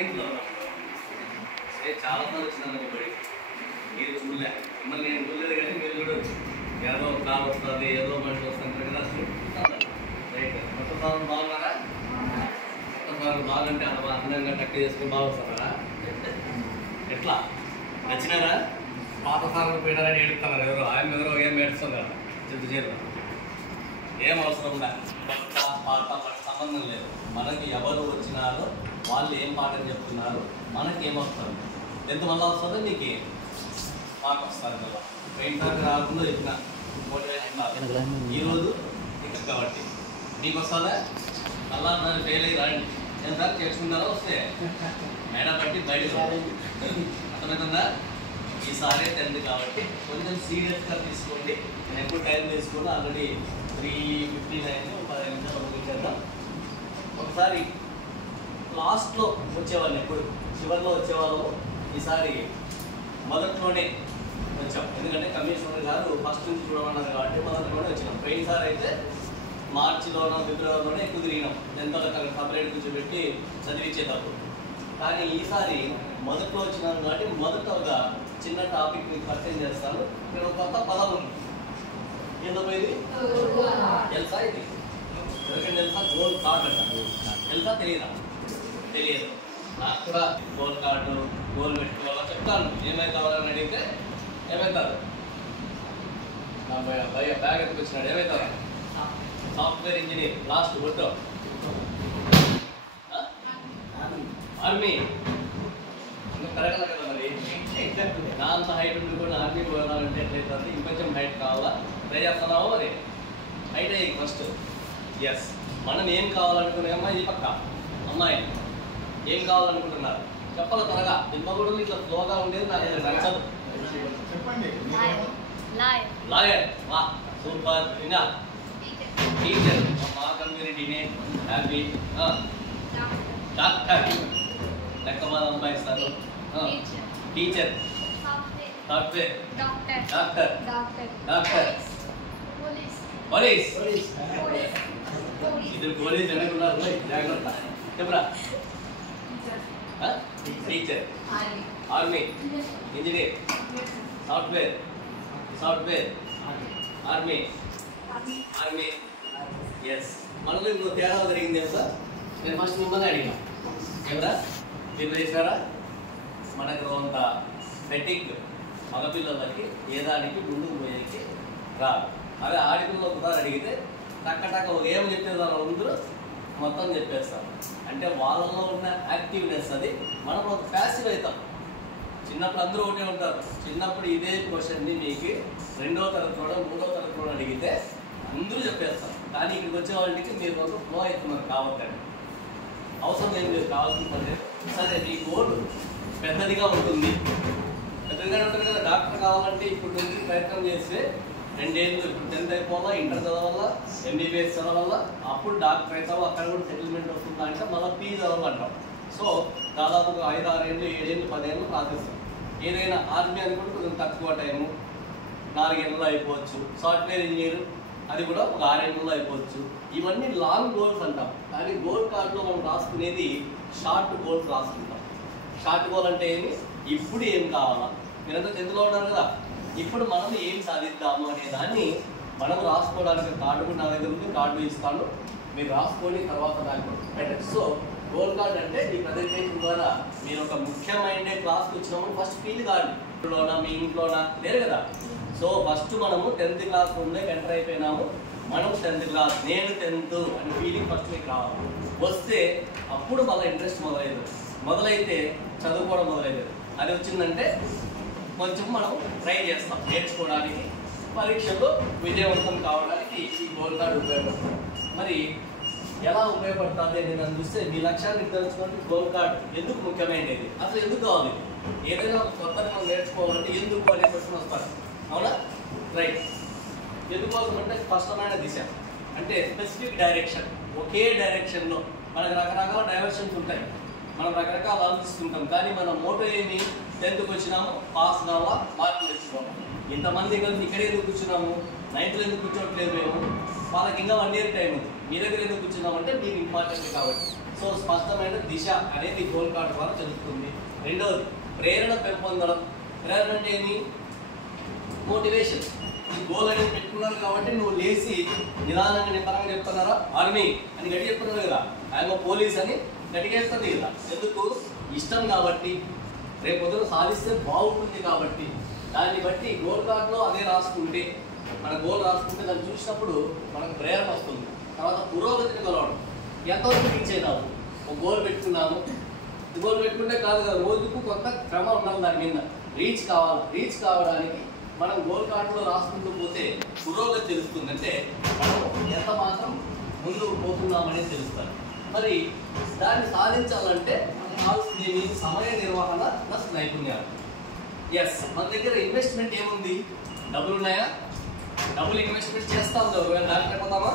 9th చాలా మంది వచ్చిందన్న బడి మీరు చూడలే మళ్ళీ నేను చూడలేదు కానీ మీరు చూడవచ్చు ఏదో కాలు వస్తుంది ఏదో మనిషి వస్తుంది కదా రైట్ కొత్త సార్ బాగున్నారా కొత్త సార్ బాగుంటే అలా అందంగా టక్ చేసుకుని బాగున్నారా ఎట్లా నచ్చినారా పాత సార్లు పోయినారని ఏడుస్తున్నారు ఎవరో ఆయన ఎవరో ఏం ఏడుస్తుంది కదా చెట్టు చేరు ఏం అవసరం ఉందా కొత్త పాత మనకు సంబంధం లేదు మనకి ఎవరు వచ్చినారో వాళ్ళు ఏం పాఠం చెప్తున్నారు మనకి ఏమొస్తుంది ఎంతమంది వస్తుందో నీకు మాకు వస్తుంది మళ్ళీ పెయింట్ రాకుండా చెప్పిన మోటివేషన్ ఈరోజు ఇంకా కాబట్టి నీకు వస్తుందా మళ్ళా దాన్ని ఫెయిల్ అయ్యి రండి నేను సార్ చేసుకుంటారో వస్తే మేడం బట్టి బయటకు అర్థమవుతుందా ఈసారి 10th కాబట్టి కొంచెం సీరియస్గా తీసుకోండి నేను ఎక్కువ టైం తీసుకుని ఆల్రెడీ 3:59 10 నిమిషాలు ముగించేద్దాం ఒకసారి లాస్ట్లో వచ్చేవాళ్ళు ఎప్పుడు చివరిలో వచ్చేవాళ్ళు ఈసారి మొదట్లోనే వచ్చాం ఎందుకంటే కమిషనర్ గారు ఫస్ట్ నుంచి చూడమన్నారు కాబట్టి మొదట్లోనే వచ్చినాం పోయినసారి అయితే మార్చిలోనో ఫిబ్రవరిలోనే ఎక్కువ తిరిగినాం ఎంతో సపరేట్ కూర్చోబెట్టి చదివించేటప్పుడు కానీ ఈసారి మొదట్లో వచ్చినాం కాబట్టి మొదట ఒక చిన్న టాపిక్ మీకు పరిచయం చేస్తాను ఇక్కడ ఒక కొత్త పదం ఉంది ఎందుకు పోయింది తెలుసా ఇది ఎందుకంటే తెలుసా గోల్ కార్డ్ అంట తెలుసా తెలియదు నాకు కూడా గోల్ కార్డు గోల్ పెట్టుకోవాలో చెప్తాను ఏమైతే కావాలని అడిగితే ఏమవుతారు నా భయ బ్యాగ్ ఎత్తుకు వచ్చినాడు ఏమవుతారు సాఫ్ట్వేర్ ఇంజనీర్ లాస్ట్ కొట్టు ఆర్మీ కరెక్ట్ కదా మరి నా అంత హైట్ ఉండి కూడా ఆర్మీ పోవాలంటే ఎట్లయితుంది ఇంకొంచెం హైట్ కావాలా ట్రై చేస్తున్నావా మరి హైట్ అయ్యి ఫస్ట్ ఎస్ మనం ఏం కావాలనుకున్నామో ఈ పక్క అమ్మాయి ఏం కావాలనుకుంటున్నారు చెప్పాలి త్వరగా దిమ్మగుడు ఇట్లా స్లోగా ఉండేది నాకు నచ్చదు లాయర్ వా సూపర్ ఇంకా టీచర్ మా కమ్యూనిటీనే హ్యాపీ డాక్టర్ లెక్క బాధ సంపాదిస్తారు టీచర్ సాఫ్ట్వేర్ డాక్టర్ పోలీస్ ఇద్దరు పోలీస్ అనుకున్నారు జాగ్రత్త చెప్పరా teacher army engineer software army ఎస్ మనలో ఇంకో తేడా జరిగింది కదా నేను ఫస్ట్ మిమ్మల్ని అడిగినా ఎవరా మీరు చేశారా మనకు కొంత ఫెటిక్ మగపిల్లలకి ఏదానికి ముందుకు పోయేకి రాదు అదే ఆడిపిల్లలు ఒకసారి అడిగితే టక్క ఏం చెప్పేది దాని అందరూ మొత్తం చెప్పేస్తారు అంటే వాళ్ళలో ఉన్న యాక్టివ్నెస్ అది మనం ఒక ప్యాసివ్ అవుతాం చిన్నప్పుడు అందరూ ఒకటే ఉంటారు చిన్నప్పుడు ఇదే క్వశ్చన్ని మీకు 2వ తరగతి కూడా 3వ తరగతి కూడా అడిగితే అందరూ చెప్పేస్తారు కానీ ఇక్కడికి వచ్చే వాళ్ళకి మీరు కొంత ఫ్లో అవుతున్నారు కావద్దండి అవసరం లేదు మీరు కావాల్సిన పని సరే మీ గోల్ పెద్దదిగా ఉంటుంది కదా డాక్టర్ కావాలంటే ఇప్పుడు నుంచి ప్రయత్నం చేస్తే 2 ఏళ్ళు ఇప్పుడు 10th అయిపోవాలా ఇంటర్ చదవాలా MBBS చదవాలా అప్పుడు డాక్టర్ అవుతావు అక్కడ కూడా సెటిల్మెంట్ వస్తుందా అంటే మళ్ళీ పీజీ చదవాలంటాం సో దాదాపు 5, 6 ఏళ్ళు 7 ఏళ్ళు 10 ఏళ్ళు ప్రాసెస్ ఏదైనా ఆర్మీ అది కూడా కొంచెం తక్కువ టైము 4 ఏళ్ళలో అయిపోవచ్చు సాఫ్ట్వేర్ ఇంజనీర్ అది కూడా ఒక 6 ఏళ్ళలో అయిపోవచ్చు ఇవన్నీ లాంగ్ గోల్స్ అంటాం కానీ గోల్ కార్డులో మనం రాసుకునేది షార్ట్ గోల్స్ రాసుకుంటాం షార్ట్ గోల్ అంటే ఏమి ఇప్పుడు ఏం కావాలా మీరంతా 10th లో ఉన్నారు కదా ఇప్పుడు మనం ఏం సాధిద్దాము అనే దాన్ని మనం రాసుకోవడానికి కార్డు కూడా నా దగ్గర ఉంది కార్డు ఇస్తాను మీరు రాసుకొని తర్వాత దాన్ని పెట్టండి సో గోల్ కార్డ్ అంటే ఈ ప్రజెంటేషన్ ద్వారా మీరు ఒక ముఖ్యమైన క్లాస్కి వచ్చినప్పుడు ఫస్ట్ ఫీల్ కాదు ఇంట్లోనా మీ ఇంట్లోనా లేరు కదా సో ఫస్ట్ మనము 10th క్లాస్ ముందే ఎంటర్ అయిపోయినాము మనం 10th క్లాస్ నేను 10th అని ఫీలింగ్ ఫస్ట్ మీకు రావాలి వస్తే అప్పుడు మళ్ళీ ఇంట్రెస్ట్ మొదలైతే చదువుకోవడం మొదలైతుంది అది వచ్చిందంటే కొంచెం మనం ట్రై చేస్తాం నేర్చుకోవడానికి పరీక్షల్లో విజయవంతం కావడానికి ఈ గోల్ కార్డ్ ఉపయోగపడుతుంది మరి ఎలా ఉపయోగపడుతుంది అని నన్ను చూస్తే మీ లక్ష్యాన్ని నిర్ధారించుకోండి గోల్ కార్డ్ ఎందుకు ముఖ్యమైనది అసలు ఎందుకు కావాలి ఏదైనా కొత్తగా మనం నేర్చుకోవాలంటే ఎందుకు అనే క్వశ్చన్ వస్తారు అవునా రైట్ ఎందుకోసం అంటే స్పష్టమైన దిశ అంటే స్పెసిఫిక్ డైరెక్షన్ ఒకే డైరెక్షన్లో మనకు రకరకాల డైరెక్షన్స్ ఉంటాయి మనం రకరకాల ఆలోచిస్తుంటాం కానీ మన మోటో ఏమి 10th వచ్చినాము పాస్ కావాలా మార్కులు తెచ్చుకోవాలి ఇంతమంది కలిసి ఇక్కడే ఎందుకు కూర్చున్నాము 9th ఎందుకు కూర్చోట్లేదు మేము వాళ్ళకి ఇంకా 1 year టైం ఉంది మీ దగ్గర ఎందుకు కూర్చున్నామంటే మీకు ఇంపార్టెంట్ కాబట్టి. సో స్పష్టమైన దిశ అనేది గోల్ కార్డ్ ద్వారా తెలుస్తుంది. రెండవది ప్రేరణ పెంపొందడం. ప్రేరణ అంటే ఏమి? మోటివేషన్. ఈ గోల్ అనేది పెట్టుకున్నారు కాబట్టి నువ్వు లేచి నిదానంగా నిదానంగా చెప్తున్నారా ఆర్మీ అని గట్టి చెప్తున్నారు కదా, ఆయన పోలీస్ అని గట్టిగా చెప్తుంది కదా. ఎందుకు? ఇష్టం కాబట్టి, రేపు పొద్దున సాధిస్తే బాగుంటుంది కాబట్టి. దాన్ని బట్టి గోల్ కార్డులో అదే రాసుకుంటే, మన గోల్ రాసుకుంటే దాన్ని చూసినప్పుడు మనకు ప్రేరణ వస్తుంది. తర్వాత పురోగతిని కొలవడం. ఎంతవరకు రీచ్ అయినాము? ఒక గోల్ పెట్టుకున్నాము, గోల్ పెట్టుకుంటే కాదు కదా, రోజుకు కొంత క్రమం ఉండాలి దాని మీద. రీచ్ కావాలి. రీచ్ కావడానికి మనం గోల్ కార్డులో రాసుకుంటూ పోతే పురోగతి తెలుస్తుంది. అంటే మనం ఎంత మాత్రం ముందు పోతున్నామనేది తెలుస్తుంది. మరి దాన్ని సాధించాలంటే మనకు కావాల్సింది ఏమి? సమయ నిర్వహణ ప్లస్ నైపుణ్యాలు. ఎస్, మన దగ్గర ఇన్వెస్ట్మెంట్ ఏముంది? డబ్బులు ఉన్నాయా? డబ్బులు ఇన్వెస్ట్మెంట్ చేస్తాం. డాక్టర్ అయిపోతామా?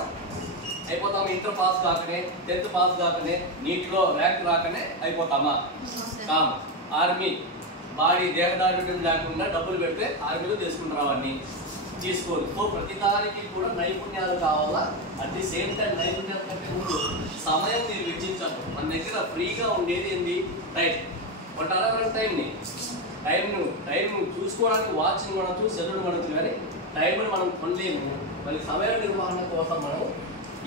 ఇంటర్ పాస్ కాకనే, 10th పాస్ కాకనే, నీటిలో ర్యాంక్ రాకనే అయిపోతామా? కామ్. ఆర్మీ బాడీ దేహదారుడ్యం లేకుండా డబ్బులు పెడితే ఆర్మీలో చేసుకుంటారు, అవన్నీ తీసుకోరు. సో ప్రతిదానికి కూడా నైపుణ్యాలు కావాలా. అట్ ది సేమ్ టైం నైపుణ్యాల కంటే ముందు సమయం మీరు వెచ్చించాలి. మన దగ్గర ఫ్రీగా ఉండేది ఏంది? టైం. బట్ అలా టైంని చూసుకోవడానికి వాచ్ని మనకు, సెల్లుని మనకు, కానీ టైంని మనం కొనలేము. మళ్ళీ సమయ నిర్వహణ కోసం మనం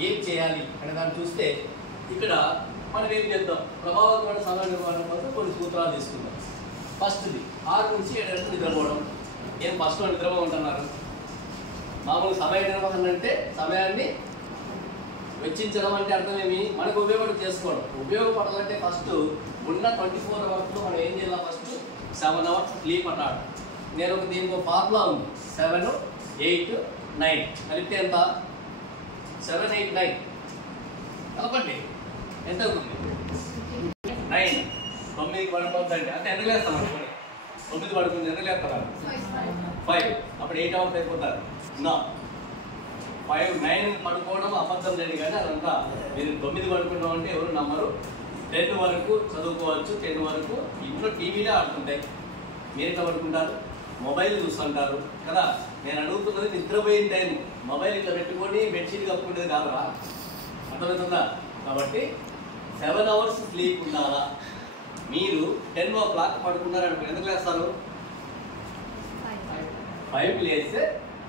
ఏం చేయాలి అనే దాన్ని చూస్తే ఇక్కడ మనం ఏం చేద్దాం? ప్రభావవంతమైన సమయ నిర్వహణ కోసం కొన్ని సూత్రాలు తీసుకుందాం. ఫస్ట్ది 6 నుంచి 7 గంటలు నిద్రపోవడం. ఏం ఫస్ట్ నిద్రపోమంటున్నారు? మామూలు సమయ నిర్వహణ అంటే సమయాన్ని వెచ్చించడం అంటే అర్థమేమి? మనకు ఉపయోగపడి చేసుకోవడం. ఉపయోగపడాలంటే ఫస్ట్ ఉన్న 24 అవర్స్లో మనం ఏం చేయాలి? ఫస్ట్ 7 అవర్స్ స్లీప్ అన్నాడు. నేను దీనికి ఒక ఫార్ములా ఉంది. 7, 8, 9 కలిపితే ఎంత? 7, 8, 9 కలపండి. ఎంత అవుతుంది? 9. 9కి పడుకోవద్దండి. అంటే ఎంత లేస్తాం అనుకోండి? 9 పడుకుంది. ఎంత లేస్తారు? 5. అప్పుడు 8 అవర్స్ అయిపోతారు. 5, 9 పడుకోవడం అబద్ధం లేదు, కానీ అదంతా మీరు 9 పడుకుంటాం అంటే ఎవరు నమ్మరు. 10 వరకు చదువుకోవచ్చు. 10 వరకు ఇంట్లో టీవీలే ఆడుతుంటాయి. మీరు ఎట్లా పడుకుంటారు? మొబైల్ చూస్తుంటారు కదా. నేను అడుగుతున్నది నిద్రపోయిన టైం. మొబైల్ ఇట్లా పెట్టుకొని బెడ్షీట్ కప్పుకునేది కాదురా, అర్థమవుతుందా? కాబట్టి 7 అవర్స్ స్లీప్ ఉండాలా. మీరు 10 o'clock పడుకున్నారనుకో, ఎందుకు లేస్తారు? 5కి లేస్తే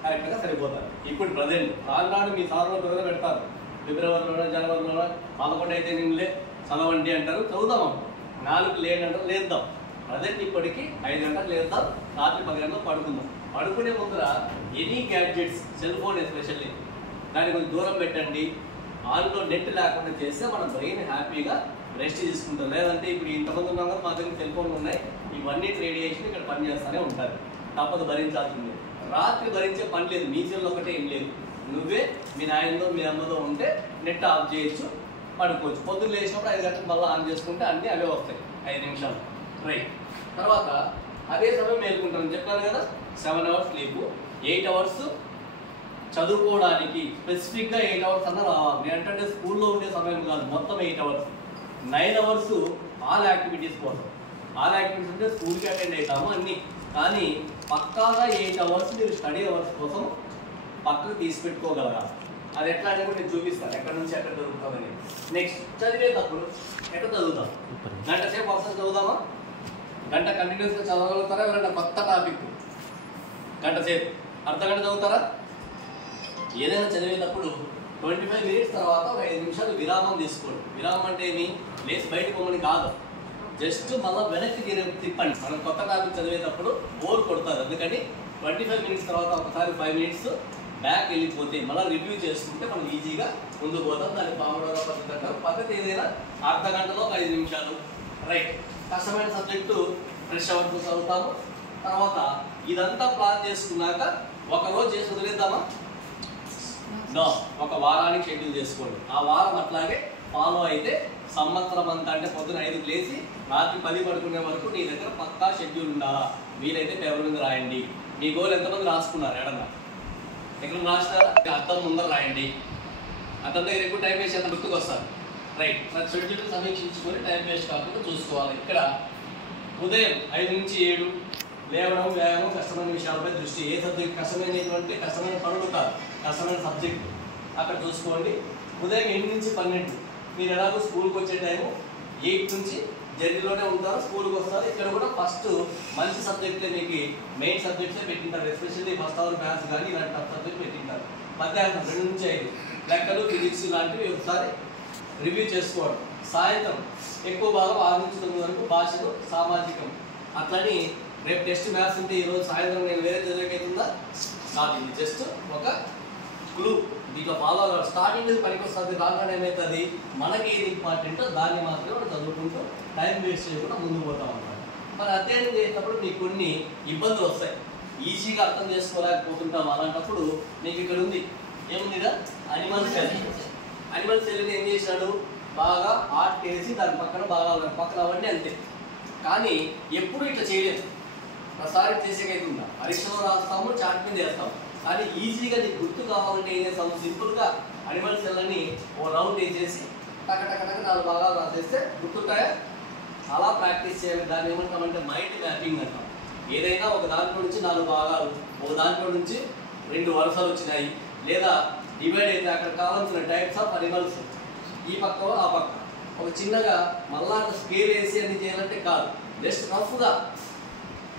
కరెక్ట్గా సరిపోతారు. ఇప్పుడు ప్రజెంట్ రాను మీ సార్లు ప్రజలు పెడతారు. ఫిబ్రవరిలోనో జనవరిలోనో 11 అయితే నిన్నులే చదవండి అంటారు. చదువుదాం. 4కి లేని అంటారు, లేద్దాం. ప్రజెంట్ ఇప్పటికి 5 గంటలకు లేద్దాం. రాత్రి 10 గంటలకు పడుకుందాం. పడుకునే ముందర any gadgets, cell phone especially, దాన్ని కొంచెం దూరం పెట్టండి. ఆన్లో నెట్ లేకుండా చేస్తే మన బ్రెయిన్ హ్యాపీగా రెస్ట్ తీసుకుంటాం. లేదంటే ఇప్పుడు ఇంతమంది ఉన్నాం కదా, మా దగ్గర సెల్ ఫోన్లు ఉన్నాయి, ఇవన్నీ రేడియేషన్ ఇక్కడ పనిచేస్తూనే ఉంటారు. తప్పదు, భరించాల్సిందే. రాత్రి భరించే పని లేదు. మీ సెల్లో ఒకటే ఏం లేదు. నువ్వే మీ నాయనతో మీ అమ్మతో ఉంటే నెట్ ఆఫ్ చేయొచ్చు, పడుకోవచ్చు. పొద్దున్న లేచినప్పుడు 5 గంటలకు మళ్ళీ ఆన్ చేసుకుంటే అన్నీ అవే వస్తాయి. 5 నిమిషాలు రైట్. తర్వాత అదే సమయం మేలుకుంటాను చెప్పాను కదా. 7 అవర్స్ స్లీపు, 8 అవర్స్ చదువుకోవడానికి. స్పెసిఫిక్గా 8 అవర్స్ అన్న రావాలి. నేను అంటే స్కూల్లో ఉండే సమయం కాదు, మొత్తం 8 అవర్స్. 9 అవర్స్ ఆల్ యాక్టివిటీస్ కోసం. ఆల్ యాక్టివిటీస్ అంటే స్కూల్కి అటెండ్ అవుతాము అన్నీ, కానీ పక్కాగా 8 అవర్స్ మీరు స్టడీ అవర్స్ కోసం పక్కకు తీసి పెట్టుకోగలగాలి. అది ఎట్లా అని కూడా నేను చూపిస్తాను, ఎక్కడి నుంచి ఎక్కడ దొరుకుతుందని. నెక్స్ట్ చదివేటప్పుడు ఎట్లా చదువుతాం? గంట సేపు అవసరం చదువుదామా? గంట కంటిన్యూస్గా చదవగలుగుతారా? ఎవరైనా కొత్త టాపిక్ గంట సేపు అర్ధగంట చదువుతారా? ఏదైనా చదివేటప్పుడు 25 మినిట్స్ తర్వాత ఒక 5 నిమిషాలు విరామం తీసుకోండి. విరామం అంటే ఏమి? లేచి బయటకు పోమని కాదు, జస్ట్ మళ్ళీ వెనక్కి తిప్పండి. మనం కొత్త టాపిక్ చదివేటప్పుడు బోర్ కొడతారు. అందుకని 25 మినిట్స్ తర్వాత ఒకసారి 5 మినిట్స్ బ్యాక్ వెళ్ళిపోతే మళ్ళీ రివ్యూ చేసుకుంటే మనం ఈజీగా ముందుకు పోతాం. దానికి పామడోరా పద్ధతి అంటారు. పద్ధతి ఏదైనా అర్ధ గంటలో 5 నిమిషాలు రైట్. కష్టమైన సబ్జెక్టు ఫ్రెష్ అవర్తో చదువుతాము. తర్వాత ఇదంతా ప్లాన్ చేసుకున్నాక ఒకరోజు చేసి వదిలేద్దామా? నో, ఒక వారానికి షెడ్యూల్ చేసుకోండి. ఆ వారం అట్లాగే ఫాలో అయితే సంవత్సరం అంతా, అంటే పొద్దున 5కి లేచి రాత్రి 10 పడుకునే వరకు నీ దగ్గర పక్కా షెడ్యూల్ ఉండాలా. వీలైతే పేపర్ మీద రాయండి. మీ గోల్ ఎంతమంది రాసుకున్నారు? ఎడన్నా ఎక్కడ రాసినారా? అర్థం ముందర రాయండి. అర్థం దగ్గర ఎక్కువ టైం వేసి అంత గుర్తుకు వస్తారు రైట్. షెడ్యూల్ సమీక్షించుకొని టైం వేస్ట్ కాకుండా చూసుకోవాలి. ఇక్కడ ఉదయం 5 నుంచి 7 లేవడం, వ్యాయామం, కష్టమైన విషయాలపై దృష్టి. ఏ సబ్జెక్ట్ కష్టమైనటువంటి కష్టమైన పనులు కాదు, కష్టమైన సబ్జెక్ట్ అక్కడ చూసుకోండి. ఉదయం 8 నుంచి 12. మీరు ఎలాగో స్కూల్కి వచ్చే టైము 8 నుంచి జర్నీలోనే ఉంటారు, స్కూల్కి వస్తారు. ఇక్కడ కూడా ఫస్ట్ మంచి సబ్జెక్ట్లే మీకు మెయిన్ సబ్జెక్ట్సే పెట్టింటారు, ఎస్పెషల్లీ ఫస్ట్ అవర్ మ్యాథ్స్ కానీ ఇలాంటి టఫ్ సబ్జెక్ట్ పెట్టింటారు. మధ్యాహ్నం 2 నుంచి 5 లెక్కలు, ఫిజిక్స్ లాంటివి ఒకసారి రివ్యూ చేసుకోవడం. సాయంత్రం ఎక్కువ భాగం 6 నుంచి 9 వరకు భాషలు, సామాజికం. అట్లని రేపు టెస్ట్ మ్యాథ్స్ ఉంటే ఈరోజు సాయంత్రం నేను వేరే చదివేకైతుందా కాదు, ఇది జస్ట్ ఒక క్లూ. దీంట్లో ఫాలో స్టార్టింగ్ పనికి వస్తుంది, రాగానే ఏమవుతుంది మనకి ఏది ఇంపార్టెంటో దాన్ని మాత్రమే మనం చదువుకుంటూ టైం వేస్ట్ చేయకుండా ముందుకు పోతాం అన్నమాట. మరి అధ్యయనం చేసేటప్పుడు మీకు కొన్ని ఇబ్బందులు వస్తాయి, ఈజీగా అర్థం చేసుకోలేకపోతుంటాం. అలాంటప్పుడు మీకు ఇక్కడ ఉంది ఏముందిగా అనిమల్ సెల్. అనిమల్ సెల్ని ఏం చేశాడు, బాగా ఆర్ట్ వేసి దాని పక్కన బాగా పక్కన అవన్నీ అంతే. కానీ ఎప్పుడు ఇట్లా చేయలేదు, ఒకసారి చేసేకైతుందా పరీక్షలో రాస్తాము, చాట్ మీద వేస్తాము. కానీ ఈజీగా నీకు గుర్తు కావాలంటే ఏం చేస్తాము, సింపుల్గా అనిమల్ సెల్ అని ఓ రౌండ్ వేసేసి టక టక టక 4 భాగాలు రాసేస్తే గుర్తుంటాయా? అలా ప్రాక్టీస్ చేయాలి. దాన్ని ఏమంటామంటే మైండ్ మ్యాపింగ్ అంటాం. ఏదైనా ఒక దాంట్లో నుంచి 4 భాగాలు, ఒక దాంట్లో నుంచి 2 వరుసలు వచ్చినాయి, లేదా డివైడ్ అయితే అక్కడ కావాల్సిన టైప్స్ ఆఫ్ అనిమల్స్ ఈ పక్క ఆ పక్క ఒక చిన్నగా మళ్ళా స్కేల్ వేసి అన్ని చేయాలంటే కాదు, జస్ట్ రఫ్గా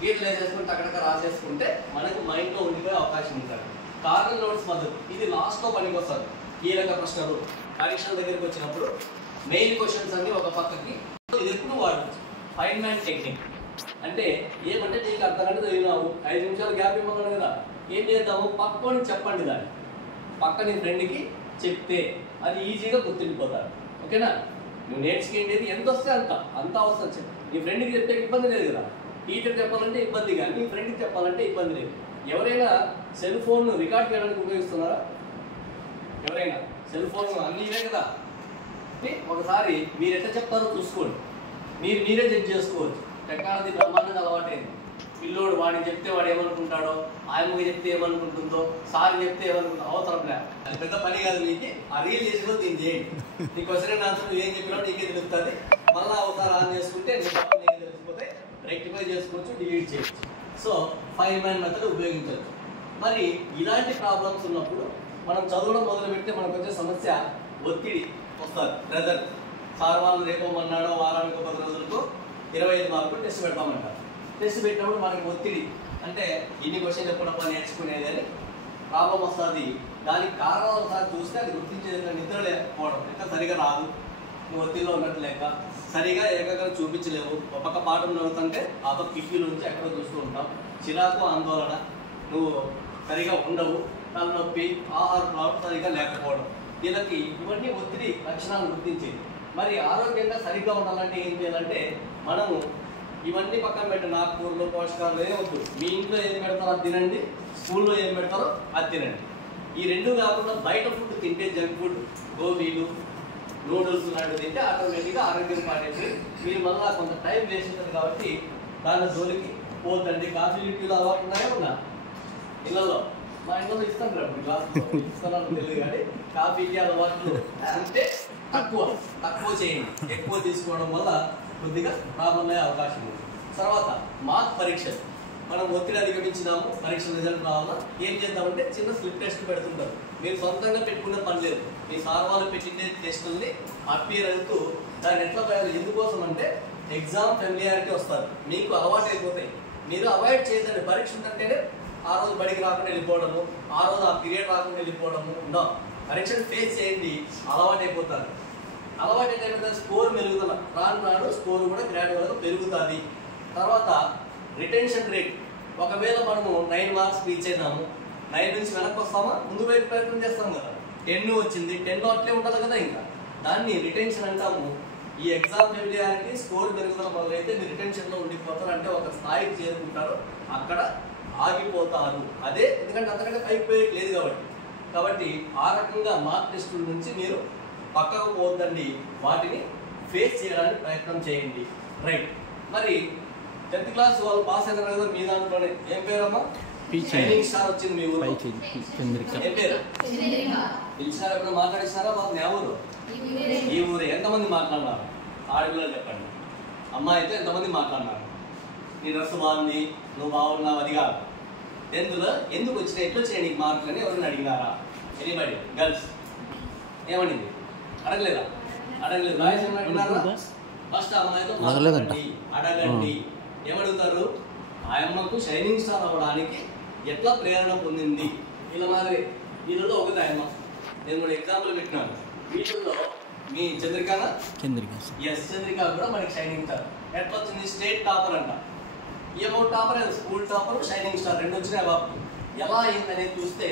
గీతలు వేసేసుకుంటే అక్కడక్కడ రాసేసుకుంటే మనకు మైండ్లో ఉండిపోయే అవకాశం ఉంటుంది. కార్నర్ నోట్స్ పద్ధతి ఇది లాస్ట్లో పనికి వస్తుంది. కీలక ప్రశ్నలు పరీక్షల దగ్గరికి వచ్చినప్పుడు మెయిన్ క్వశ్చన్స్ అన్ని ఒక పక్కకి, ఇది ఎప్పుడు వాడచ్చు. ఫైన్ మ్యాన్ టెక్నిక్ అంటే ఏమంటే నీకు అర్థగంట చదివినావు, 5 నిమిషాలు గ్యాప్ ఇవ్వగలరు కదా, ఏం చేద్దాము పక్కని చెప్పండి, దాన్ని పక్క నీ ఫ్రెండ్కి చెప్తే అది ఈజీగా గుర్తుండిపోతారు. ఓకేనా? నువ్వు నేర్చుకేంటి ఎంత వస్తే అంత అవసరం చెప్పు. నీ ఫ్రెండ్కి చెప్తే ఇబ్బంది లేదు కదా, టీచర్ చెప్పాలంటే ఇబ్బంది, కానీ నీ ఫ్రెండ్కి చెప్పాలంటే ఇబ్బంది లేదు. ఎవరైనా సెల్ ఫోన్ రికార్డ్ చేయడానికి ఉపయోగిస్తున్నారా? ఎవరైనా సెల్ ఫోన్ అన్నీ ఇవే కదా. ఒకసారి మీరు ఎట్లా చెప్తారో చూసుకోండి, మీరే చెక్ చేసుకోవచ్చు. టెక్నాలజీ బ్రహ్మాండంగా అలవాటైంది. పిల్లోడు వాడిని చెప్తే వాడు ఏమనుకుంటాడో, ఆయమ్మకి చెప్తే ఏమనుకుంటుందో, సార్ చెప్తే ఏమనుకుంటుందో అవసరం లేదు. అది పెద్ద పని కాదు. మీకు ఆ రీల్ చేసినా దీన్ని చేయండి. నీ క్వశ్చన్ ఆన్సర్ నువ్వు ఏం చెప్పినా నీకే తెలుస్తుంది. మళ్ళీ ఒకసారి ఆన్ చేసుకుంటే నీకే తెలిసిపోతే రెక్టిఫై చేసుకోవచ్చు, డిలీట్ చేయొచ్చు. సో 5 మ్యాన్ మెథడ్ ఉపయోగించవచ్చు. మరి ఇలాంటి ప్రాబ్లమ్స్ ఉన్నప్పుడు మనం చదవడం మొదలు పెడితే మనకు వచ్చే సమస్య ఒత్తిడి వస్తుంది, ప్రెజర్. సార్ వాళ్ళు రేపమన్నాడో వారానికి 10 రోజులకు 25 మార్కులు టెస్ట్ పెడతామంటారు. టెస్ట్ పెట్టినప్పుడు మనకి ఒత్తిడి అంటే ఇన్ని క్వశ్చన్ చెప్పినప్పుడు నేర్చుకునేది అని ప్రాబ్లం వస్తుంది. దానికి కారణం ఒకసారి చూస్తే అది గుర్తించేది నిద్ర లేకపోవడం, నిద్ర సరిగా రాదు, నువ్వు ఒత్తిడిలో ఉన్నట్టు లేక సరిగా ఏకాగ్రత చూపించలేవు. ఒక పక్క పాఠం చదువుతుంటే ఆ పక్క కిటికీ నుంచి ఎక్కడో చూస్తూ ఉంటాం, చిరాకు ఆందోళన, నువ్వు సరిగా ఉండవు, తలనొప్పి, ఆహారం సరిగా లేకపోవడం, వీళ్ళకి ఇవన్నీ ఒత్తిడి లక్షణాలు గుర్తించేది. మరి ఆరోగ్యంగా సరిగ్గా ఉండాలంటే ఏం చేయాలంటే మనము ఇవన్నీ పక్కన పెట్టండి. నాగపూర్లో పోషకాలు ఏం వద్దు, మీ ఇంట్లో ఏం పెడతారో అది తినండి, స్కూల్లో ఏం పెడతారో అది తినండి. ఈ 2 కాకుండా బయట ఫుడ్ తింటే జంక్ ఫుడ్, గోబీలు, నూడిల్స్ లాంటివి తింటే ఆటోమేటిక్గా ఆరోగ్యం పాడైపోయి మీరు మళ్ళీ కొంత టైం వేస్ట్ అవుతుంది. కాబట్టి దాని జోలికి పోతండి. కాఫీ లిట్టీలు అలవాటు ఉన్నాయా ఉన్నా ఇళ్ళలో? మా ఇంట్లో ఇస్తాను రా గ్లాస్ ఇస్తాను తెలియదు, కానీ కాఫీకి అలవాట్లు అంటే తక్కువ చేయండి. ఎక్కువ తీసుకోవడం వల్ల కొద్దిగా ప్రాబ్లం అయ్యే అవకాశం ఉంది. తర్వాత మార్క్ పరీక్షలు. మనం ఒత్తిడి అధిగమించినాము, పరీక్ష రిజల్ట్ రావాలా, ఏం చేద్దామంటే చిన్న స్లిప్ టెస్ట్ పెడుతుంటారు. మీరు సొంతంగా పెట్టుకునే పని లేదు, మీ సార్ వాళ్ళు పెట్టిండే టెస్టుల్ని అపియర్ అవుతూ దాన్ని ఎట్లా తయారు. ఎందుకోసం అంటే ఎగ్జామ్ ఫెమిలియారిటీ వస్తారు, మీకు అలవాటు అయిపోతాయి. మీరు అవాయిడ్ చేయదండి. పరీక్ష ఉంటేనే ఆ రోజు బడికి రాకుండా వెళ్ళిపోవడము, ఆ రోజు ఆ పీరియడ్ రాకుండా వెళ్ళిపోవడము ఉండవు. పరీక్షను ఫేస్ చేయండి, అలవాటు అయిపోతారు. అలవాటు అయితే స్కోర్ మెరుగుతున్నా రాను స్కోర్ కూడా గ్రాడ్యువల్గా పెరుగుతుంది. తర్వాత రిటెన్షన్ రేట్. ఒకవేళ మనము 9 మార్క్స్ రీచ్ అయినాము, 9 నుంచి వెనక్కి వస్తామా, ముందు వైపు ప్రయత్నం చేస్తాం కదా. 10 వచ్చింది, 10లో అట్లే ఉండాలి కదా, ఇంకా దాన్ని రిటెన్షన్ అంటాము. ఈ ఎగ్జామ్ ఫెమిలియారిటీ స్కోర్ పెరుగుదల మొదలైతే మీరు రిటెన్షన్లో ఉండిపోతారు. అంటే ఒక స్థాయికి చేరుకుంటారు, అక్కడ ఆగిపోతారు. అదే ఎందుకంటే అంతకంటే పైకి పోయేది లేదు కాబట్టి ఆ రకంగా మార్క్ టెస్టుల నుంచి మీరు పక్కకు పోద్దండి, వాటిని ఫేస్ చేయడానికి ప్రయత్నం చేయండి. రైట్. మరి 10th క్లాస్ వాళ్ళు పాస్ అయిన కదా మీ దాంట్లోనే ఏం పేరమ్మా? షైనింగ్ స్టార్ వచ్చింది మీ ఊరు. ఏం పేరు? పిలిచినారు, ఎప్పుడు మాట్లాడిస్తారా? మాకు ఎవరు? ఈ ఊరే. ఎంతమంది మాట్లాడినారు? ఆడపిల్లలు చెప్పండి. అమ్మాయి అయితే ఎంతమంది మాట్లాడినారు? నీ డ్రెస్ బాగుంది, నువ్వు బాగున్నావు, అది కాదు. 10th లో ఎందుకు వచ్చినాయి, ఎట్లా వచ్చినాయి నీకు మార్కులు అని ఎవరైనా అడిగినారా? ఎనీబడి? గర్ల్స్ ఏమనింది? అడగలేదు. రాయేష్ ఏమంటున్నారా? ఫస్ట్ అమ్మాయితో మాట్లాడండి, అడగండి. ఏమడుగుతారు? ఆ అమ్మకు షైనింగ్ స్టార్ అవ్వడానికి ఎట్లా ప్రేరణ పొందింది? ఇలా మాదిరి వీళ్ళలో ఒకటి అమ్మ. నేను కూడా ఎగ్జాంపుల్ పెట్టినాను. వీళ్ళలో మీ చంద్రిక కూడా మనకి షైనింగ్ స్టార్. ఎట్లా వచ్చింది? స్టేట్ టాపర్ అంట. ఏమో topper, school topper, shining star 2 వచ్చినాయి బాబు. ఎలా అయిందనేది చూస్తే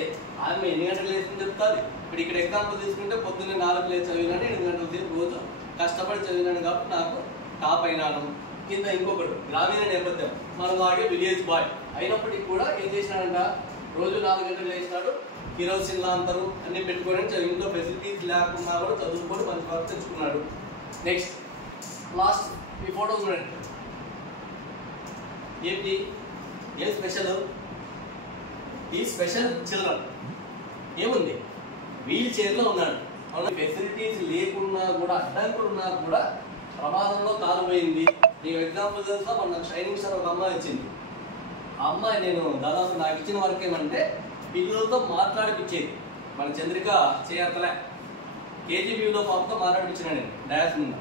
ఆమె ఎన్ని గంటలు లేచింది చెప్తాది. ఇప్పుడు ఇక్కడ ఎగ్జాంపుల్ తీసుకుంటే పొద్దున్నే 4 లేచి చదివినాను, 8 గంటల సేపు రోజు కష్టపడి చదివినాను కాబట్టి నాకు టాప్ అయినాను. కింద ఇంకొకడు గ్రామీణ నేపథ్యం, మనం లాగే విలేజ్ బాయ్ అయినప్పటికీ కూడా ఏం చేసినాడంట? రోజు 4 గంటలు లేచినాడు, కిరోసిన్ లాంతరు అన్ని పెట్టుకొని ఇంట్లో ఫెసిలిటీస్ లేకుండా కూడా చదువుకొని మంచి వర్క్ తెచ్చుకున్నాడు. నెక్స్ట్ లాస్ట్ ఈ ఫోటో చూడండి. ఏంటి? ఏం స్పెషల్? ఈ స్పెషల్ చిల్డ్రన్ ఏముంది? వీల్ చైర్లో ఉన్నాడు. అవును, ఫెసిలిటీస్ లేకున్నా కూడా, అడ్డంకులున్నా కూడా ప్రమాదంలో కాలు పోయింది. నీకు ఎగ్జాంపుల్ తెలుసా? మన షైనింగ్ స్టార్ ఒక అమ్మాయి వచ్చింది. ఆ అమ్మాయి నేను దాదాపు నాకు ఇచ్చిన వర్క్ ఏమంటే పిల్లలతో మాట్లాడిపించేది. మన చంద్రిక చేయతలే కేజీబీలో పాపతో మాట్లాడిపించిన నేను డయాస్ ముందు.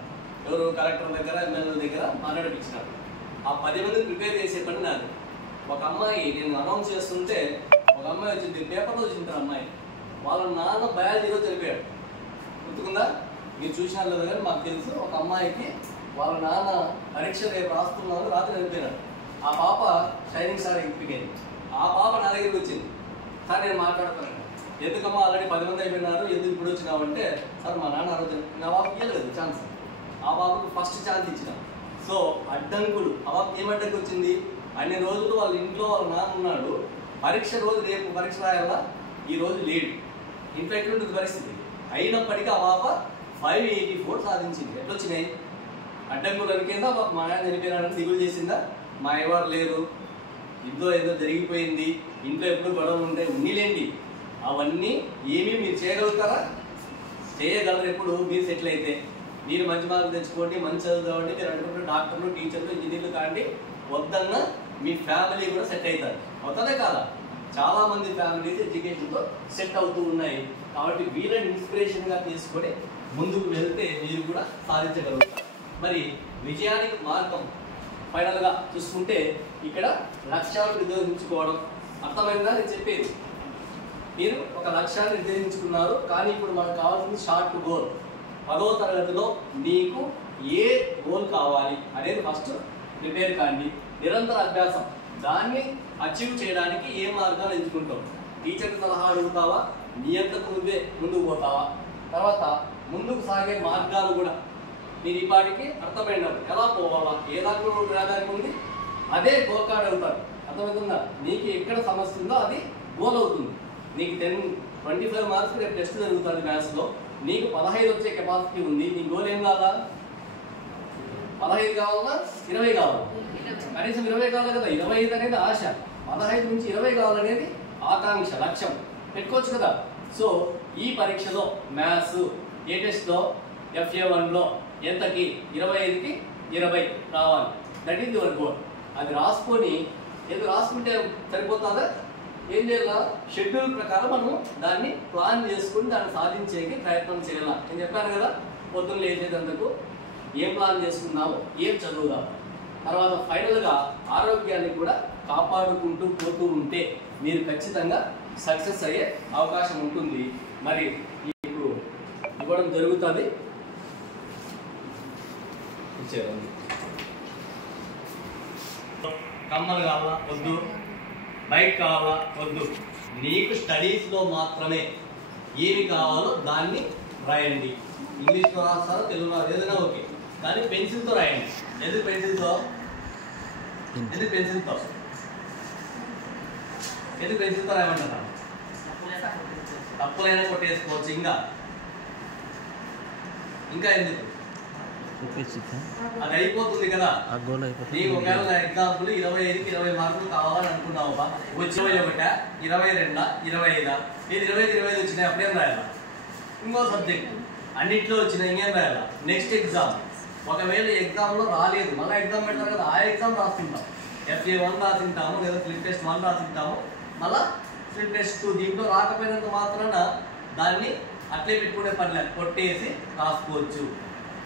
ఎవరు? కలెక్టర్ దగ్గర, ఎమ్మెల్యే దగ్గర మాట్లాడిపించినారు. ఆ 10 మందిని ప్రిపేర్ చేసే పని నాది. ఒక అమ్మాయి నేను అనౌన్స్ చేస్తుంటే ఒక అమ్మాయి వచ్చింది, పేపర్లో వచ్చింటారు అమ్మాయి. వాళ్ళ నాన్న బయాలజీలో చనిపోయాడు. గుర్తుకుందా? మీరు చూసినారు లేదా కానీ మాకు తెలుసు. ఒక అమ్మాయికి వాళ్ళ నాన్న పరీక్ష రేపు రాస్తున్నాను, రాత్రి చనిపోయినాడు. ఆ పాప షైనింగ్ స్టార్ ఎక్కిపోయింది. ఆ పాప నా దగ్గరికి వచ్చింది. సార్ నేను మాట్లాడుతున్నాను, ఎందుకమ్మా ఆల్రెడీ 10 మంది అయిపోయినారు, ఎందుకు ఇప్పుడు వచ్చినావంటే, సార్ మా నాన్న ఆరోజు నా బాబుకి ఇవ్వలేదు ఛాన్స్. ఆ బాబుకు ఫస్ట్ ఛాన్స్ ఇచ్చిన. సో అడ్డంకులు, ఆ బాబుకి ఏం అడ్డంకి వచ్చింది? అన్ని రోజులు వాళ్ళ ఇంట్లో వాళ్ళ నాన్న ఉన్నాడు, పరీక్ష రోజు రేపు పరీక్ష రాయాలా, ఈ రోజు లేడు. ఇంట్లో ఎటువంటి పరిస్థితి అయినప్పటికీ ఆ పాప 584 సాధించింది. ఎట్లొచ్చినాయి? అడ్డంకులు అనికిందా? మా ఆయన చనిపోయినాడని దిగులు చేసిందా? మా అయ్యవారు లేరు, ఏదో జరిగిపోయింది, ఇంట్లో ఎప్పుడు గొడవలు ఉంటాయి, ఉన్నీలేండి. అవన్నీ ఏమీ మీరు చేయగలుగుతారా? చేయగలరు ఎప్పుడు? మీరు సెటిల్ అయితే. మీరు మంచి మార్కులు తెచ్చుకోండి, మంచి చదువుకోండి, మీరు అనుకుంటే డాక్టర్లు, టీచర్లు, ఇంజనీర్లు కాండి, వద్దన్నా మీ ఫ్యామిలీ కూడా సెట్ అవుతారు. అవుతుందే కాదా? చాలా మంది ఫ్యామిలీస్ ఎడ్యుకేషన్తో సెట్ అవుతూ ఉన్నాయి. కాబట్టి వీళ్ళని ఇన్స్పిరేషన్గా తీసుకొని ముందుకు వెళ్తే మీరు కూడా సాధించగలుగుతారు. మరి విజయానికి మార్గం ఫైనల్గా చూసుకుంటే ఇక్కడ లక్ష్యాలు నిర్దేశించుకోవడం. అర్థమైందా నేను చెప్పేది? మీరు ఒక లక్ష్యాన్ని నిర్దేశించుకున్నారు, కానీ ఇప్పుడు మనకు కావాల్సింది షార్ట్ గోల్. 10వ తరగతిలో నీకు ఏ గోల్ కావాలి అనేది ఫస్ట్ ప్రిపేర్ కాండి. నిరంతర అభ్యాసం, దాన్ని అచీవ్ చేయడానికి ఏ మార్గాలు ఎంచుకుంటావు? టీచర్కి సలహా అడుగుతావా? నీ అంతకు నువ్వే ముందుకు పోతావా? తర్వాత ముందుకు సాగే మార్గాలు కూడా మీరు ఈ పాటికి అర్థమైనవి. ఎలా పోవాలా, ఏ దాంట్లో రాదానికి ఉంది, అదే గోల్ కార్డ్ అవుతారు. అర్థమవుతుందా? నీకు ఎక్కడ సమస్య ఉందో అది గోల్ అవుతుంది. నీకు 25 మార్క్స్ రేపు టెస్ట్ జరుగుతుంది మ్యాథ్స్లో, నీకు 15 వచ్చే కెపాసిటీ ఉంది. నీ గోల్ ఏం కావాలా? 15 కావాలా, 20 కావాలి? కనీసం 20 కావాలి కదా. 25 అనేది ఆశ, 15 నుంచి 20 కావాలనేది ఆకాంక్ష, లక్ష్యం పెట్టుకోవచ్చు కదా. సో ఈ పరీక్షలో మ్యాథ్స్ ఏ టెస్ట్లో FA1లో ఎంతకి 25కి 20 రావాలి. That is your goal. అది రాసుకొని రాసుకుంటే సరిపోతుందా? ఏం చేయాలా? షెడ్యూల్ ప్రకారం మనము దాన్ని ప్లాన్ చేసుకుని దాన్ని సాధించేకి ప్రయత్నం చేయాలా. నేను చెప్పాను కదా, పొద్దున్న లేచేదందుకు ఏం ప్లాన్ చేసుకున్నాము, ఏం చదువుదాము. తర్వాత ఫైనల్గా ఆరోగ్యాన్ని కూడా కాపాడుకుంటూ పోతూ ఉంటే మీరు ఖచ్చితంగా సక్సెస్ అయ్యే అవకాశం ఉంటుంది. మరి ఇప్పుడు ఇవ్వడం జరుగుతుంది. కమ్మలు కావాలా? వద్దు. బైక్ కావాలా? వద్దు. నీకు స్టడీస్లో మాత్రమే ఏమి కావాలో దాన్ని రాయండి. ఇంగ్లీష్లో రాస్తారో, తెలుగులో ఏదైనా ఓకే, కానీ పెన్సిల్తో రాయండి. ఎందుకు పెన్సిల్తో? ఎందుకు పెన్సిల్తో రాయమంటారా? తప్పులైనా కొట్టేసుకోవచ్చు. ఇంకా ఎందుకు? అది అయిపోతుంది కదా. నీకు ఒకవేళ ఎగ్జాంపుల్ 25కి 20 మార్కులు కావాలని అనుకున్నావు, వచ్చి 21, 22, 25. నేను 25 వచ్చినాయి, అప్పుడేం రాయాలా? ఇంకో సబ్జెక్ట్ అన్నింటిలో వచ్చినాయి, ఇంకేం రాయాలా? Next exam. ఒకవేళ ఎగ్జామ్లో రాలేదు, మళ్ళీ ఎగ్జామ్ పెడతారు కదా, ఆ ఎగ్జామ్ రాస్తుంటాం. FA1 రాసింటాము, లేదా స్లిప్ టెస్ట్ 1 రాసింటాము, మళ్ళీ స్లిప్ టెస్ట్ 2. దీంట్లో రాకపోయినంత మాత్రాన దాన్ని అట్లే పెట్టుకునే పని లేదు, కొట్టేసి రాసుకోవచ్చు.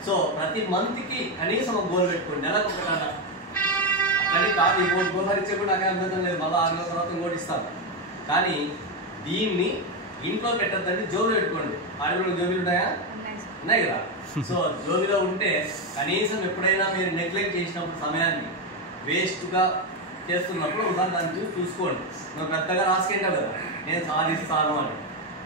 సో ప్రతి మంత్కి కనీసం ఒక గోల్ పెట్టుకోండి, నెలకు ఒకటన్నా. కానీ కాదు ఈ గోల్ ఇచ్చే కూడా నాకే అభ్యంతరం లేదు, మళ్ళీ 6 నెలల తర్వాత ఇంకోటి ఇస్తాను. కానీ దీన్ని ఇంట్లో పెట్టద్దండి, జోబులో పెట్టుకోండి. ఆడపిల్లలు జోబులు ఉన్నాయా? ఉన్నాయి కదా. సో జోబులో ఉంటే కనీసం ఎప్పుడైనా మీరు నెగ్లెక్ట్ చేసినప్పుడు సమయాన్ని వేస్ట్గా చేస్తున్నప్పుడు ఒకసారి దాన్ని చూసుకోండి. నువ్వు పెద్దగా రాసుకుంటావు కదా నేను సాధిస్తాను అని,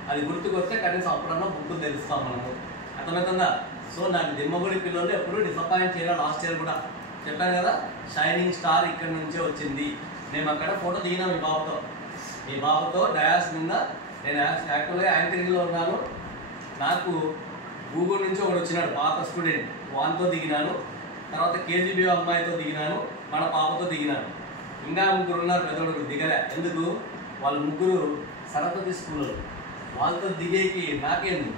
అది గుర్తుకొస్తే కనీసం అప్పుడన్నా బుక్ తెలుస్తాం మనము. అర్థమవుతుందా? సో నాకు దిమ్మగుడి పిల్లలు ఎప్పుడు డిసప్పాయింట్ చేయాలి. లాస్ట్ ఇయర్ కూడా చెప్పాను కదా, షైనింగ్ స్టార్ ఇక్కడ నుంచే వచ్చింది. మేము అక్కడ ఫోటో దిగినా మీ బాబుతో డయాస్ మీద. నేను యాక్చువల్గా యాంకరింగ్లో ఉన్నాను. నాకు గూగుల్ నుంచి ఒకటి వచ్చినాడు పాత స్టూడెంట్, వాన్తో దిగినాను. తర్వాత కేజీబీ అమ్మాయితో దిగినాను, మన పాపతో దిగినాను. ఇంకా 3 ఉన్నారు, పెద్దోడు దిగలే. ఎందుకు? వాళ్ళు 3 సరస్వతి స్కూల్లో, వాళ్ళతో దిగేకి నాకేంది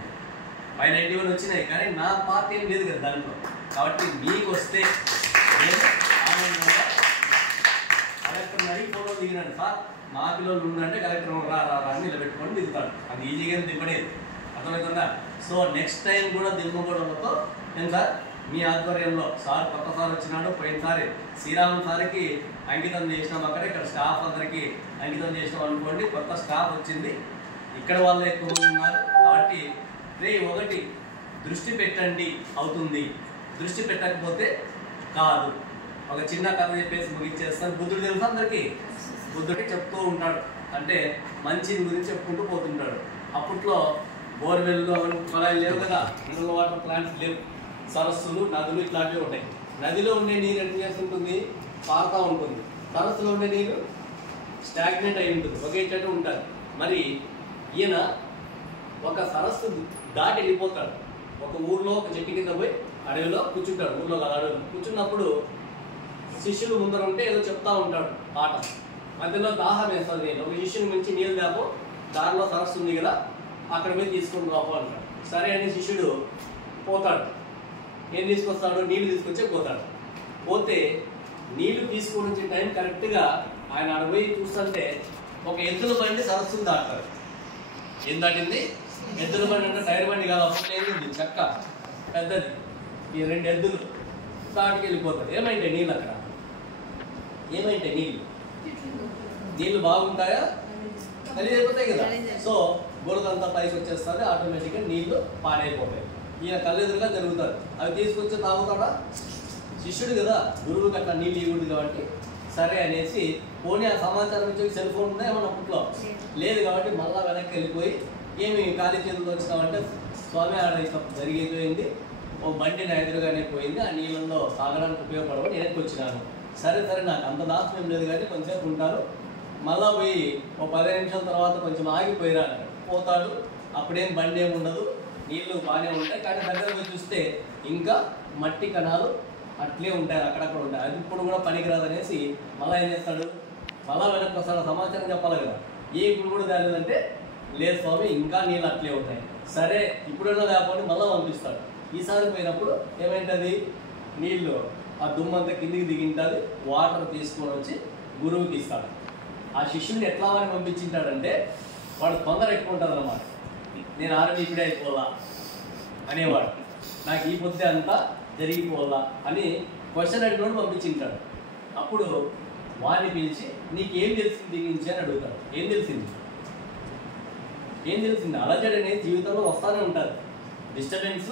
591 వచ్చినాయి, కానీ నా పార్ట్ ఏం లేదు కదా దాంట్లో. కాబట్టి మీకు వస్తే నేను ఆనందంగా కలెక్టర్ని అడిగి ఫోటో దిగినాను. సార్ మా పిల్లలు ఉందంటే కలెక్టర్ రా అని నిలబెట్టుకొని దిగుతాడు. అది ఈజీగా దిగలేదు. అర్థమవుతుందా? సో నెక్స్ట్ టైం కూడా దిమ్మగూడలతో నేను సార్ మీ ఆధ్వర్యంలో, సార్ కొత్త సార్ వచ్చినాడు, పోయినసారి శ్రీరామ్ సార్కి అంకితం చేసినాం అక్కడ, ఇక్కడ స్టాఫ్ అందరికీ అంకితం చేసినాం అనుకోండి. కొత్త స్టాఫ్ వచ్చింది, ఇక్కడ వాళ్ళు ఎక్కువ మంది ఉన్నారు. కాబట్టి ఒకటి దృష్టి పెట్టండి అవుతుంది, దృష్టి పెట్టకపోతే కాదు. ఒక చిన్న కథ చెప్పేసి ముగించేస్తాను. బుద్ధుడు తెలుసా అందరికీ? బుద్ధుడికి చెప్తూ ఉంటాడు, అంటే మంచి గురించి చెప్పుకుంటూ పోతుంటాడు. అప్పట్లో బోర్వెల్లు కొలాయిలు లేవు కదా, మినరల్ వాటర్ ప్లాంట్స్ లేవు, సరస్సులు నదులు ఇట్లాంటివి ఉంటాయి. నదిలో ఉండే నీరు ఎంత చేస్తుంటుంది? పారుతూ ఉంటుంది. సరస్సులో ఉండే నీరు స్టాగ్నెంట్ అయి ఉంటుంది, ఒకే చెట్టు ఉంటుంది. మరి ఈయన ఒక సరస్సు దాటి వెళ్ళిపోతాడు. ఒక ఊర్లో ఒక చెట్టు కింద పోయి అడవిలో కూర్చుంటాడు. ఊర్లో కాదు, అడవిలో కూర్చున్నప్పుడు శిష్యులు ముందర ఉంటే ఏదో చెప్తా ఉంటాడు పాట. మధ్యలో దాహం వేస్తుంది, నేను ఒక శిష్యుని మించి నీళ్ళు దాపు, దారిలో సరస్సు ఉంది కదా అక్కడ పోయి తీసుకొని రాపు అంటాడు. సరే అని శిష్యుడు పోతాడు. ఏం తీసుకొస్తాడు? నీళ్ళు తీసుకొచ్చే పోతాడు. పోతే నీళ్లు తీసుకొని వచ్చే టైం కరెక్ట్గా ఆయన అక్కడ పోయి చూస్తుంటే ఒక ఎద్దుల బండి సరస్సును దాటారు. ఏం దాటింది? ఎద్దుల బండి అంటే టైర్ బండి కాదు, అప్పుడు ఏంది చెక్క పెద్దది. ఈ 2 ఎద్దులు దాటికి వెళ్ళిపోతాడు. ఏమైంటే నీళ్ళు అక్కడ? ఏమైంటే నీళ్ళు బాగుంటాయా? కలిగిపోతాయి కదా. సో బురదంతా పైకి వచ్చేస్తుంది, ఆటోమేటిక్గా నీళ్లు పాడైపోతాయి. ఈయన కళ్ళెదురుగా జరుగుతారు. అవి తీసుకొచ్చి తాగుతాడా? శిష్యుడు కదా, గురువుకి అట్లా నీళ్ళు ఇవ్వదు కాబట్టి సరే అనేసి పోనీ ఆ సమాచారం ఇచ్చి సెల్ ఫోన్ ఉందా ఏమన్నా అప్పట్లో లేదు కాబట్టి మళ్ళీ వెనక్కి వెళ్ళిపోయి ఏమి ఖాళీ చేతులు వచ్చినామంటే స్వామి ఆడ జరిగిపోయింది, ఓ బండి నా ఎదురుగానే పోయింది, ఆ నీళ్ళల్లో తాగడానికి ఉపయోగపడవని వెనక్కి వచ్చినాను. సరే నాకు అంత దాసం ఏం లేదు కానీ కొంచెంసేపు ఉంటారు, మళ్ళా పోయి ఓ 15 నిమిషాల తర్వాత కొంచెం ఆగిపోయిరా పోతాడు. అప్పుడేం బండి ఏమి ఉండదు, నీళ్లు బాగానే ఉంటాయి. కానీ దగ్గర పోయి చూస్తే ఇంకా మట్టి కణాలు అట్లే ఉంటాయి, అక్కడక్కడ ఉంటాయి. అది ఇప్పుడు కూడా పనికిరాదనేసి మళ్ళీ ఏం చేస్తాడు? మళ్ళీ వెనక్కి వస్తాడు. సమాచారం చెప్పాలి కదా, ఇప్పుడు కూడా దానిదంటే లేదు స్వామి ఇంకా నీళ్ళు అట్లే ఉంటాయి. సరే ఇప్పుడున్నా లేకపోతే మళ్ళీ పంపిస్తాడు. ఈసారి పోయినప్పుడు ఏమైంటుంది? నీళ్ళు ఆ దుమ్మంతా కిందికి దిగింటుంది. వాటర్ తీసుకొని వచ్చి గురువుకి ఇస్తాడు. ఆ శిష్యుడిని ఎట్లా అని పంపించింటాడంటే వాడు తొందర ఎక్కువ ఉంటుంది అన్నమాట. నేను ఆర్మీ ఇప్పుడే అయిపోవాలా అనేవాడు, నాకు ఈ పొద్దు అంతా జరిగిపోవాలా అని క్వశ్చన్ అడిగినోడు పంపించింటాడు. అప్పుడు వాడిని పిలిచి నీకేం తెలిసింది దీని నుంచి అని అడుగుతాడు. ఏం తెలిసింది? అలజడి అనేది జీవితంలో వస్తూనే ఉంటుంది. డిస్టర్బెన్స్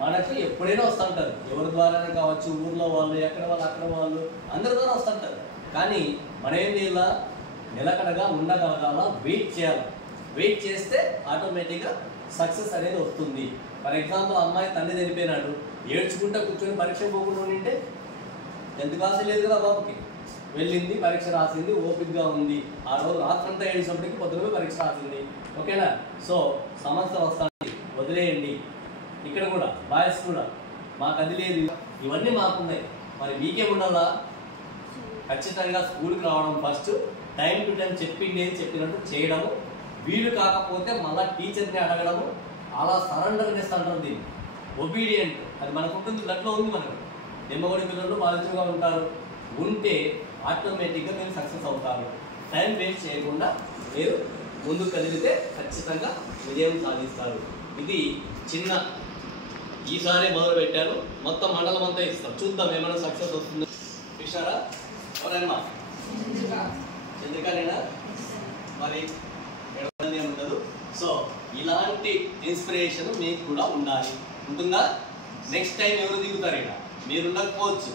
మనకు ఎప్పుడైనా వస్తూ ఉంటుంది. ఎవరి ద్వారానే కావచ్చు, ఊర్లో వాళ్ళు, ఎక్కడ వాళ్ళు, అక్కడ వాళ్ళు, అందరి ద్వారా వస్తుంటారు. కానీ మనం ఏం చేయాలా? నిలకడగా ఉండగలగాల, వెయిట్ చేయాలి. వెయిట్ చేస్తే ఆటోమేటిక్గా సక్సెస్ అనేది వస్తుంది. ఫర్ ఎగ్జాంపుల్ అమ్మాయి తండ్రి చనిపోయినాడు, ఏడ్చుకుంటా కూర్చొని పరీక్ష పోకుండా ఉండింటే ఎందుకు ఆశ లేదు కదా బాబుకి. వెళ్ళింది, పరీక్ష రాసింది, ఓపికగా ఉంది. ఆ రోజు రాత్రంతా ఏడిసినప్పటికీ పొద్దున పరీక్ష రాసింది. ఓకేనా? సో సమస్య వస్తుంది, వదిలేయండి. ఇక్కడ కూడా బాయ్స్ కూడా మాకు అది లేదు, ఇవన్నీ మాకున్నాయి. మరి మీకే ఉండాలా? ఖచ్చితంగా స్కూల్కి రావడం, ఫస్ట్ టైం టు టైం చెప్పినట్టు చేయడము, వీలు కాకపోతే మళ్ళీ టీచర్ని అడగడము, అలా సరెండర్నెస్ అంటారు దీన్ని, ఒబీడియంట్. అది మనకు ఉంటుంది, దాంట్లో ఉంది. మనకు నిమ్మగొడి పిల్లలు పాజిటివ్గా ఉంటారు, ఉంటే ఆటోమేటిక్గా మీరు సక్సెస్ అవుతారు. టైం వేస్ట్ చేయకుండా మీరు ముందుకు కదిలితే ఖచ్చితంగా విజయం సాధిస్తారు. ఇది చిన్న ఈసారి మొదలు పెట్టారు, మొత్తం మండలం అంతా ఇస్తాం. చూద్దాం ఏమైనా సక్సెస్ వస్తుంది. చూసారా? ఎవరన్నా చంద్రికనేనా? మరి ఉండదు. సో ఇలాంటి ఇన్స్పిరేషన్ మీకు కూడా ఉండాలి. ఉంటుందా? నెక్స్ట్ టైం ఎవరు దిగుతారు? ఇక్కడ మీరు ఉండకపోవచ్చు.